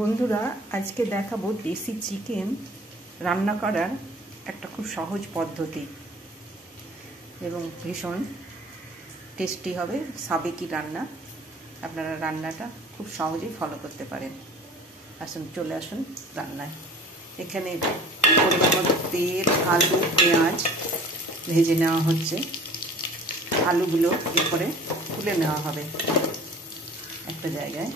বন্ধুরা আজকে দেখাবো দেশি চিকেন রান্না করার একটা খুব সহজ পদ্ধতি এবং ভীষণ টেস্টি হবে। সাবেকি রান্না, আপনারা রান্নাটা খুব সহজেই ফলো করতে পারেন। আসুন, চলে আসুন রান্নায়। এখানে পরিমাণ মতো তেল, আলু, পেঁয়াজ ভেজে নেওয়া হচ্ছে। আলুগুলো এরপরে তুলে নেওয়া হবে একটা জায়গায়।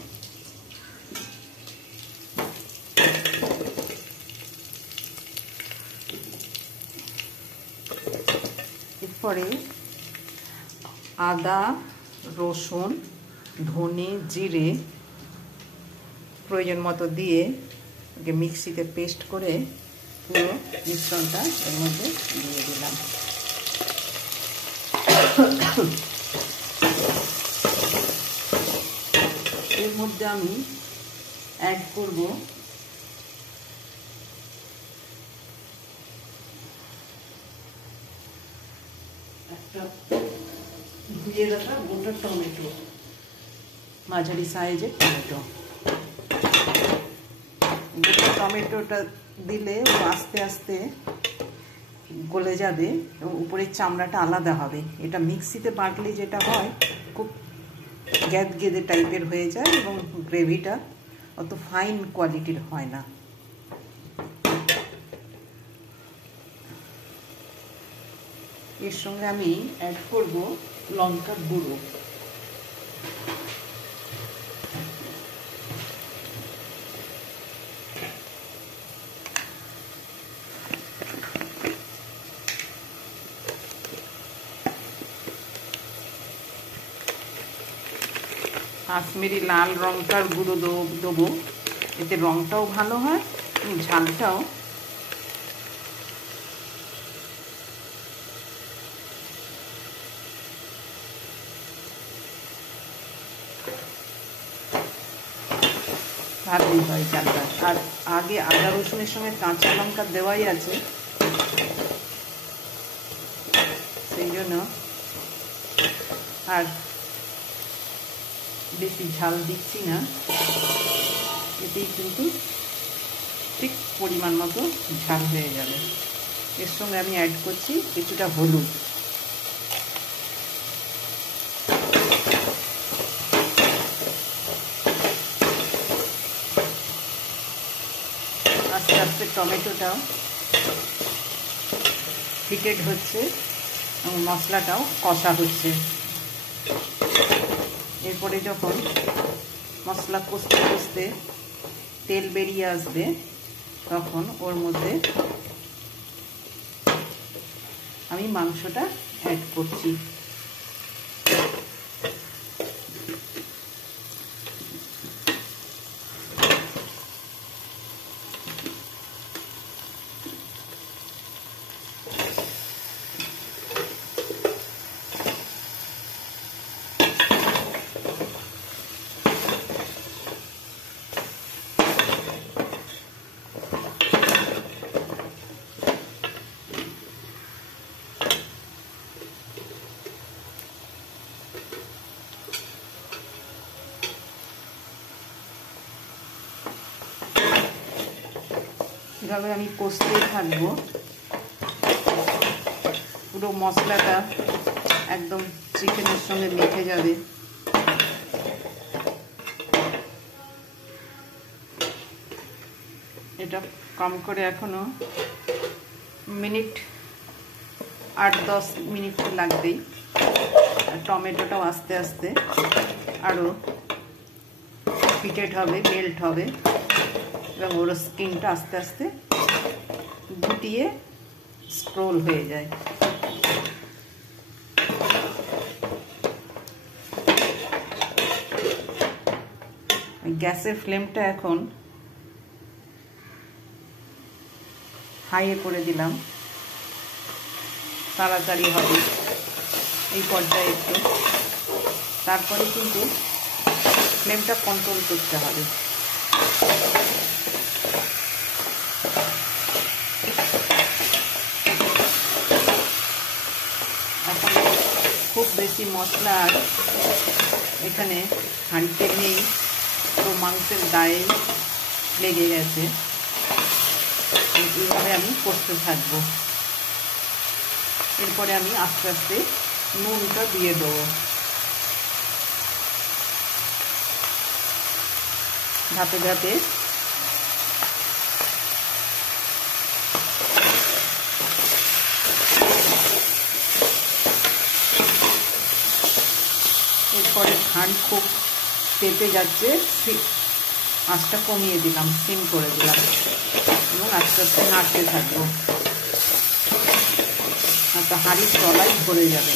এরপরে আদা, রসুন, ধনে, জিরে প্রয়োজন মতো দিয়ে মিক্সিতে পেস্ট করে পুরো মিশ্রণটা এর মধ্যে দিয়ে দিলাম। এর মধ্যে আমি অ্যাড করব একটা ধুয়ে রাখা গোটা টমেটো, মাঝারি সাইজের টমেটো। গোটা টমেটোটা দিলে আস্তে আস্তে গলে যাবে এবং উপরের চামড়াটা আলাদা হবে। এটা মিক্সিতে বাটলে যেটা হয়, খুব গ্যাদগেদে টাইপের হয়ে যায় এবং গ্রেভিটা অত ফাইন কোয়ালিটির হয় না। এর সঙ্গে আমি অ্যাড করব লঙ্কার গুঁড়ো। কাশ্মীরি লাল লঙ্কার গুঁড়ো দেবো, এতে রঙটাও ভালো হয়, ঝালটাও ভালোই হয় ঝালটা। আর আগে আদা রসুনের সঙ্গে কাঁচা লঙ্কা দেওয়াই আছে, সেই জন্য আর বেশি ঝাল দিচ্ছি না। এতেই কিন্তু ঠিক পরিমাণ মতো ঝাল হয়ে যাবে। এর সঙ্গে আমি অ্যাড করছি কিছুটা হলুদ। আস্তে আস্তে টমেটোটাও হিটেড হচ্ছে এবং মশলাটাও কষা হচ্ছে। এরপরে যখন মশলা কষতে কষতে তেল বেরিয়ে আসবে, তখন ওর মধ্যে আমি মাংসটা অ্যাড করছি। এভাবে আমি কষতেই থাকবো। পুরো মশলাটা একদম চিকেনের সঙ্গে মেখে যাবে। এটা কম করে এখনো মিনিট 8-10 মিনিট তো লাগবেই। টমেটোটাও আস্তে আস্তে আরও হিটেড হবে, মেল্ট হবে এবং ওর স্কিনটা আস্তে আস্তে গুটিয়ে স্ক্রোল হয়ে যায়। গ্যাসের ফ্লেমটা এখন হাইয়ে করে দিলাম, তাড়াতাড়ি হবে এই পর্যায়ে একটু। তারপরে কিন্তু ফ্লেমটা কন্ট্রোল করতে হবে। এখন খুব বেশি মশলা এখানে হাঁড়িতে নেই, তো মাংসের গায়ে লেগে গেছে। এইভাবে আমি করতে থাকবো। এরপরে আমি আস্তে আস্তে নুনটা দিয়ে দেবো। ধাপে ধাপে এরপরে ঘান খুব পেতে যাচ্ছে, আঁচটা কমিয়ে দিলাম, সিম করে দিলাম এবং আস্তে আস্তে নাড়তে থাকবো, তো হাঁড়ির তলায় ভরে যাবে।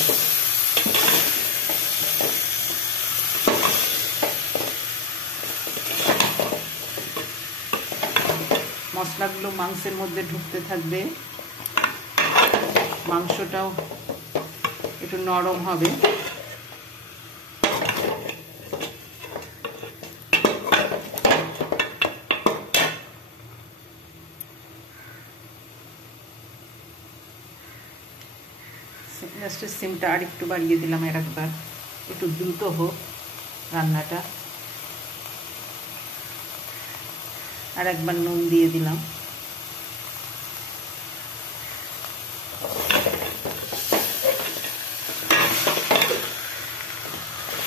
মশলাগুলো মাংসের মধ্যে ঢুকতে থাকবে, মাংসটাও একটু নরম হবে। গ্যাসের সিমটা আর একটু বাড়িয়ে দিলাম একবার, একটু দ্রুত হোক রান্নাটা। আর একবার নুন দিয়ে দিলাম।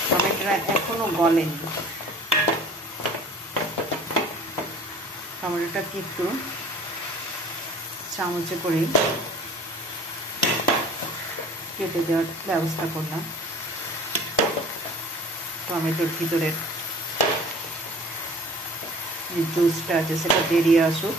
টমেটোটা এখনো গলেনি, টমেটোটা একটু চামচে করে কেটে দেওয়ার ব্যবস্থা করলাম। টমেটোর ভিতরের যে জুসটা আছে সেটা বেরিয়ে আসুক।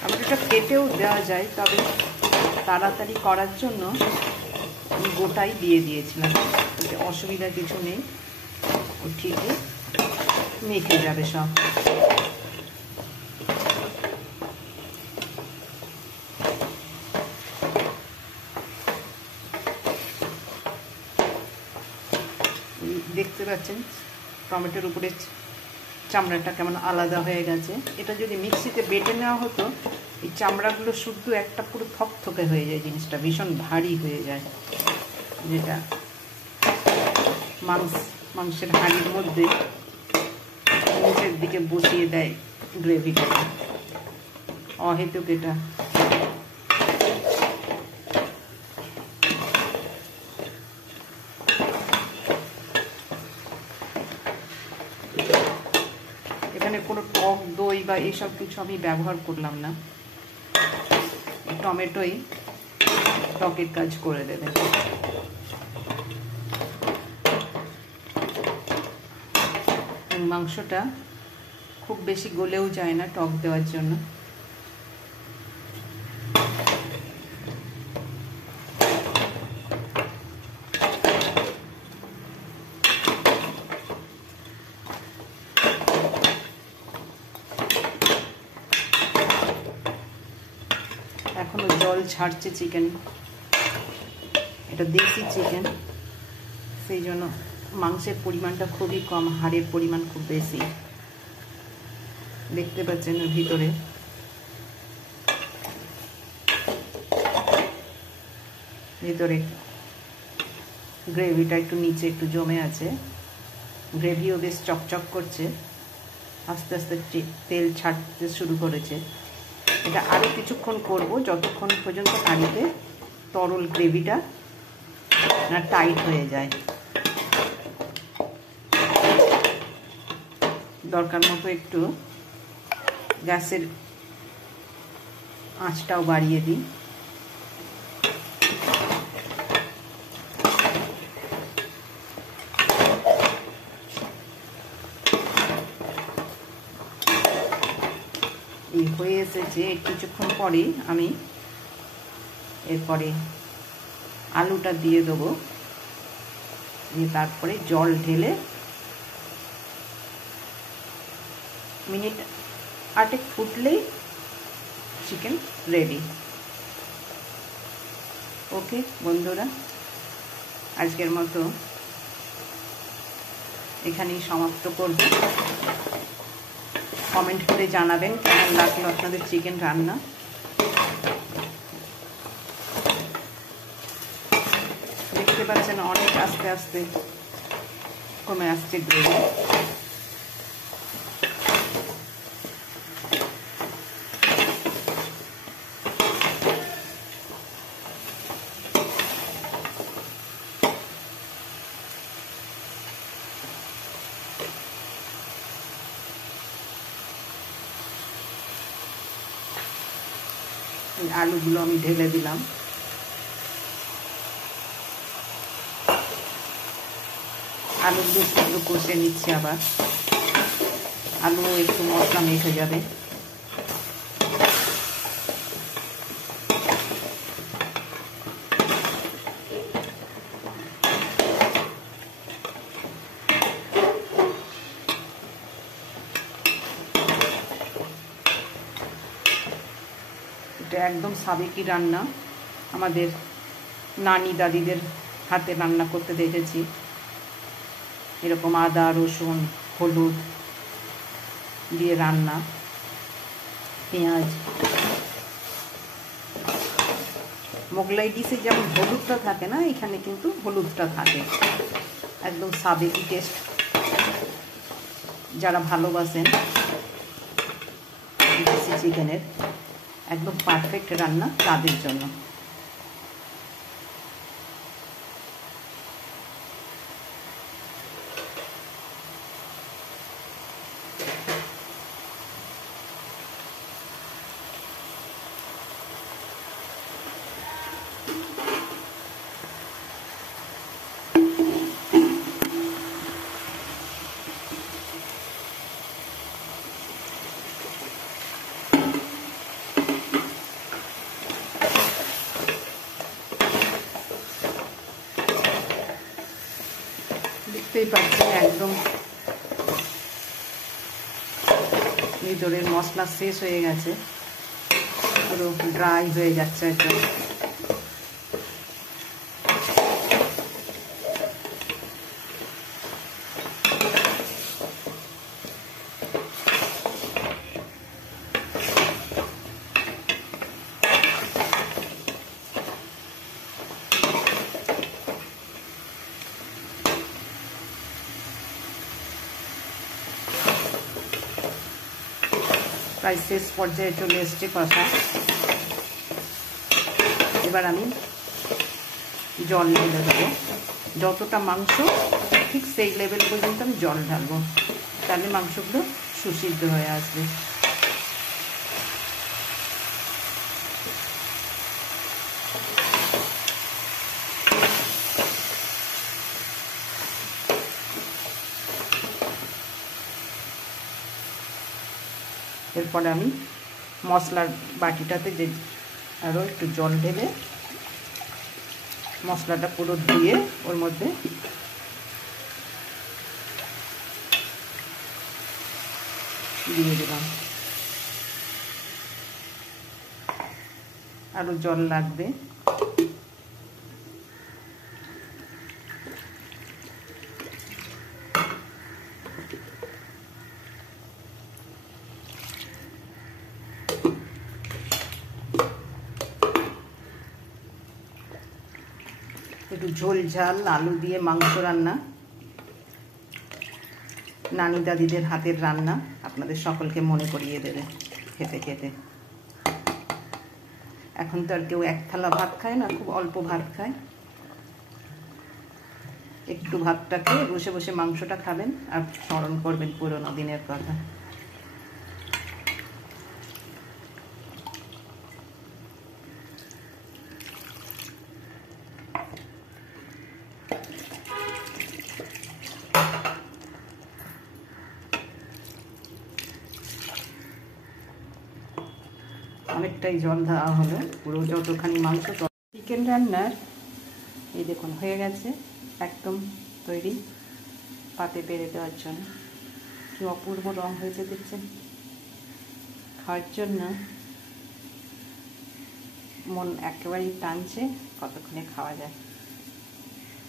টমেটোটা কেটেও দেওয়া যায়, তবে তাড়াতাড়ি করার জন্য আমি গোটাই দিয়ে দিয়েছিলাম। অসুবিধা কিছু নেই, ও ঠিকই মেখে যাবে সব। দেখতে পাচ্ছেন টমেটোর উপরে চামড়াটা কেমন আলাদা হয়ে গেছে। এটা যদি মিক্সিতে বেটে নেওয়া হতো, এই চামড়াগুলো শুদ্ধ একটা পুরো থকথকে হয়ে যায়, জিনিসটা ভীষণ ভারী হয়ে যায়, যেটা মাংসের হাঁড়ির মধ্যে নিচের দিকে বসিয়ে দেয় গ্রেভিটা। অহেতুক এটা। এখানে কোনো টক দই বা এইসব কিছু আমি ব্যবহার করলাম না, টমেটোই টকের কাজ করে দেবে। মাংসটা খুব বেশি গলেও যায় না টক দেওয়ার জন্য। এখনো জল ছাড়ছে চিকেন, এটা দেশি চিকেন, সেই জন্য মাংসের পরিমাণটা খুবই কম, হাড়ের পরিমাণ খুব বেশি। দেখতে পাচ্ছেন এর ভিতরে গ্রেভিটা একটু নিচে একটু জমে আছে, গ্রেভিও বেশ চকচক করছে, আস্তে আস্তে তেল ছাড়তে শুরু করেছে। এটা আরও কিছুক্ষণ করব, যতক্ষণ পর্যন্ত হাঁড়িতে তরল গ্রেভিটা না টাইট হয়ে যায়। দরকার মতো একটু গ্যাসের আঁচটাও বাড়িয়ে দিই। এই হয়ে এসেছে, কিছুক্ষণ পরেই আমি এরপরে আলুটা দিয়ে দেবো, দিয়ে তারপরে জল ঢেলে মিনিট 8 ফুটলেই চিকেন রেডি। ওকে বন্ধুরা, আজকের মতো এখানেই সমাপ্ত করব। কমেন্ট করে জানাবেন কেমন লাগলো আপনাদের চিকেন রান্না। দেখতে পাচ্ছেন অনেক আস্তে আস্তে কমে আসছে গ্রেভি। আলুগুলো আমি ঢেলে দিলাম। আলুগুলো একটু কষে নিচ্ছি, আবার আলু একটু মশলা মেখে যাবে। এটা একদম সাবেকি রান্না, আমাদের নানি দাদিদের হাতে রান্না করতে দেখেছি। এরকম আদা রসুন হলুদ দিয়ে রান্না, পেঁয়াজ। মোগলাই ডিশে যেমন হলুদটা থাকে না, এখানে কিন্তু হলুদটা থাকে। একদম সাবেকি টেস্ট। যারা ভালোবাসেন দেশি চিকেনের একদম পারফেক্ট রান্না তাদের জন্য। দেখতেই পাচ্ছেন একদম ভিতরের মশলা শেষ হয়ে গেছে, পুরো ড্রাই হয়ে যাচ্ছে একদম। প্রায় শেষ পর্যায়ে চলে এসছে কষা। এবার আমি জল ঢেলে দেবো। যতটা মাংস ঠিক সেই লেভেল পর্যন্ত আমি জল ঢালবো, তাহলে মাংসগুলো সুসিদ্ধ হয়ে আসবে। এরপরে আমি মশলার বাটিটাতে যে আরও একটু জল ঢেলে মশলাটা পুরো ধুয়ে ওর মধ্যে দিয়ে দিলাম। আরও জল লাগবে। একটু ঝোল ঝাল আলু দিয়ে মাংস রান্না, নানি দাদিদের হাতের রান্না আপনাদের সকলকে মনে করিয়ে দেবে খেতে খেতে। এখন তো আর কেউ এক থালা ভাত খায় না, খুব অল্প ভাত খায়। একটু ভাতটা খেয়ে বসে বসে মাংসটা খাবেন আর স্মরণ করবেন পুরোনো দিনের কথা। অনেকটাই জল দেওয়া হলো, পুরো যতখানি মাংস। চিকেন রান্নার এই দেখুন হয়ে গেছে, একদম তৈরি পাতে বেড়ে দেওয়ার জন্য। কি অপূর্ব রং হয়েছে দেখছেন। খাওয়ার জন্য মন একেবারেই টানছে কতক্ষণে খাওয়া যায়।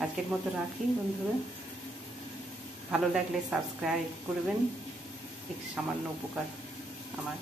আজকের মতো রাখি বন্ধুরা, ভালো লাগলে সাবস্ক্রাইব করবেন, এক সামান্য উপকার আমার।